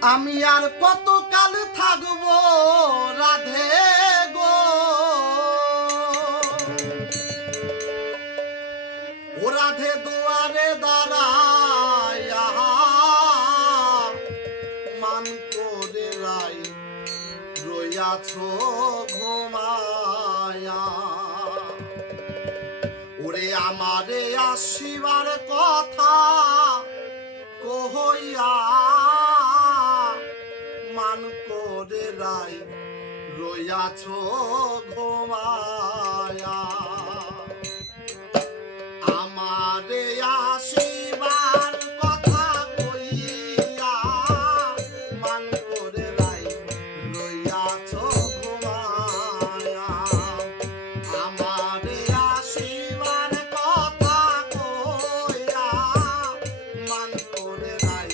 আমি আর কতকাল থাকবো রাধে গো, ও রাধে দুয়ারে দাঁড়ায়া মান করে রাই রইয়াছো ঘুমায়া। ওরে আমারে আসিবার কথা কহইয়া মান করে রাই রইয়াছো ঘুমায়া। আমারে আসিবার কথা কইয়া মান করে রাই রইয়াছো ঘুমায়া। আমারে আসিবার কথা কইয়া মান করে রাই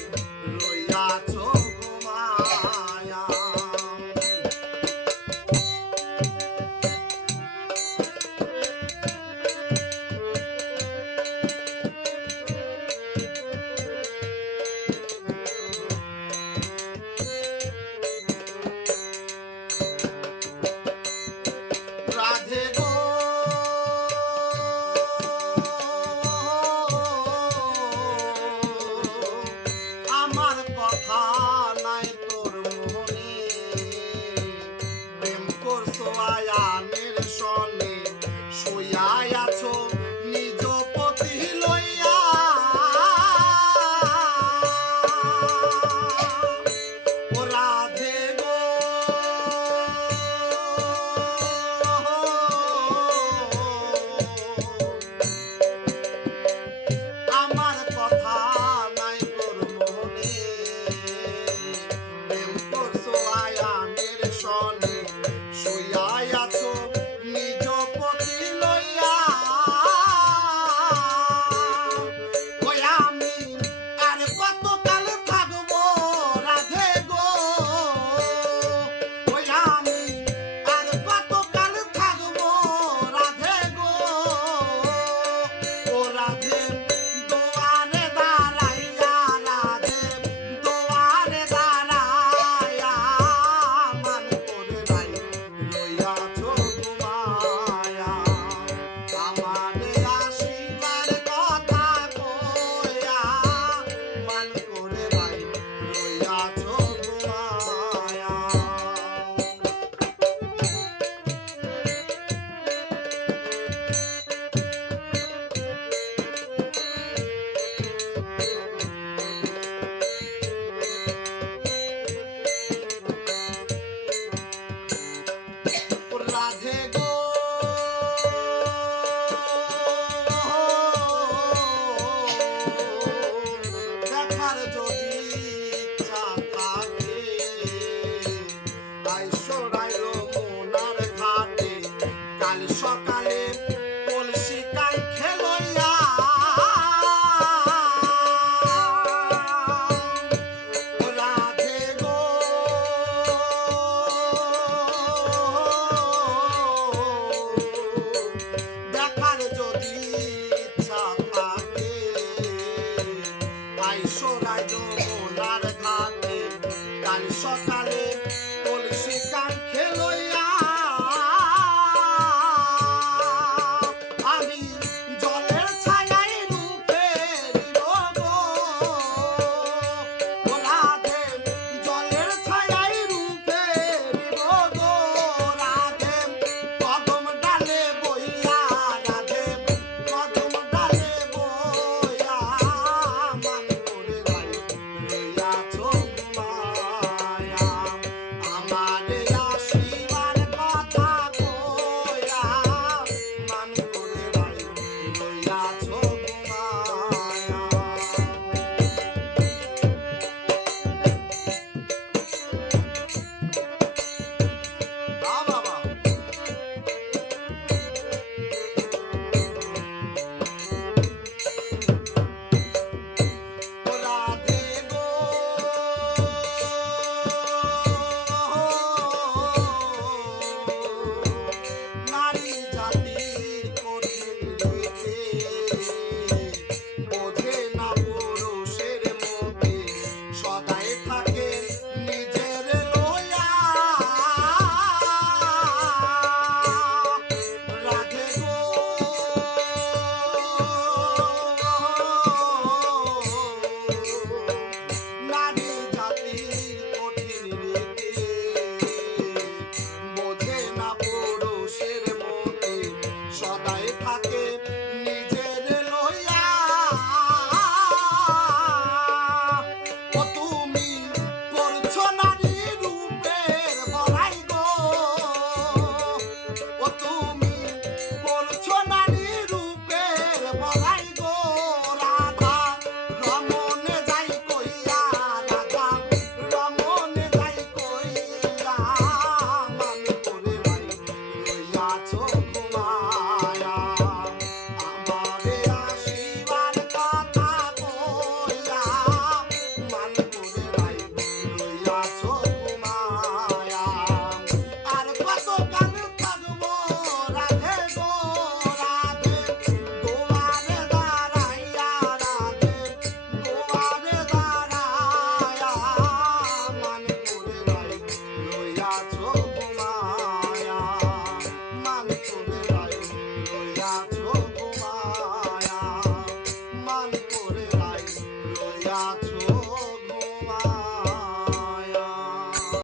রইয়াছো ঘুমায়া। রাধে গো আমার কথা নাই তোর মনে, প্রেম করছো আয়ানের সনে, শুইয়া আছো নিজ পতি লইয়া। ও রাধে গো আমার কথা নাই তোর মনে, প্রেম করছো আয়ানের সনে, শুইয়া আছো নিজ পতি লইয়া। ওই আমি আর কতকাল থাকবো রাধে গো, ওই আমি আর কতকাল থাকবো রাধে গো, ও রাধে দুয়ারে দাঁড়াইয়া, রাধে দুয়ারে দাঁড়াইয়া মান করে রাই রইয়াছো ঘুমায়া। আমারে আসিবার কথা কইয়া মান করে রাই রইয়াছো ঘুমায়া। রাধে গো দেখার যদি ইচ্ছা থাকে, আইসো রাইরো মোনার ঘাটে, কাল সকালে কলসি কাঙ্খে লইয়া। রাধে গো দেখার যদি ইচ্ছা থাকে, আইসো রাইরো মোনার ঘাটে, কাল সকালে কলসি কাঙ্খে লইয়া। আমি জলের ছায়ায় রূপের গো, ও রাধে জলের ছায়ায় রূপের গো, রাধে কদম ডালে বইয়া, রাধে কদম ডালে বইয়া মান করে রাই রইয়াছো